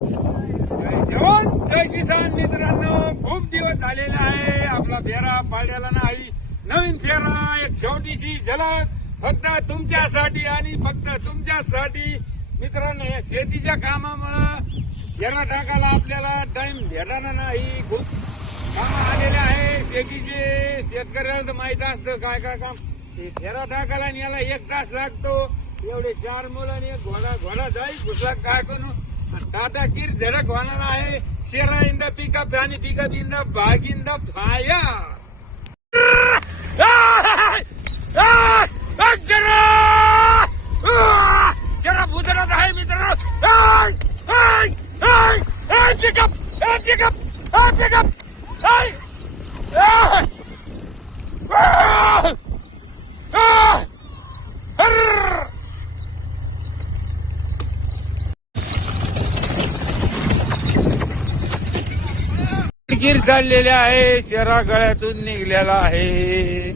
जय जवान जय किसान मित्रांनो, खूप दिवस झालेला आहे आपला फेरा पाड्याला नाही. नवीन फेरा, एक छोटीशी झलक फक्त तुमच्यासाठी आणि फक्त तुमच्यासाठी. मित्रांनो, या शेतीच्या कामामुळे फेरा टाकायला आपल्याला टाइम भेटणार नाही. खूप काम आलेले आहे शेतीचे. शेतकऱ्याला तर माहित असतं काय काय काम. फेरा टाकायला आणि याला 1 तास लागतो. एवढे 4 मुलं आणि एक घोडा जाईल घुसला काय करू. टाटा कीर धडक होणार आहे. शेरा इन द पिकअप आणि पिकअप इन द बाग इन द फायर. शेरा भुजरत आहे मित्रांनो. Pickup pickup pickup. कीर चाललेले आहे. शेरा गळ्यातून निघलेला आहे.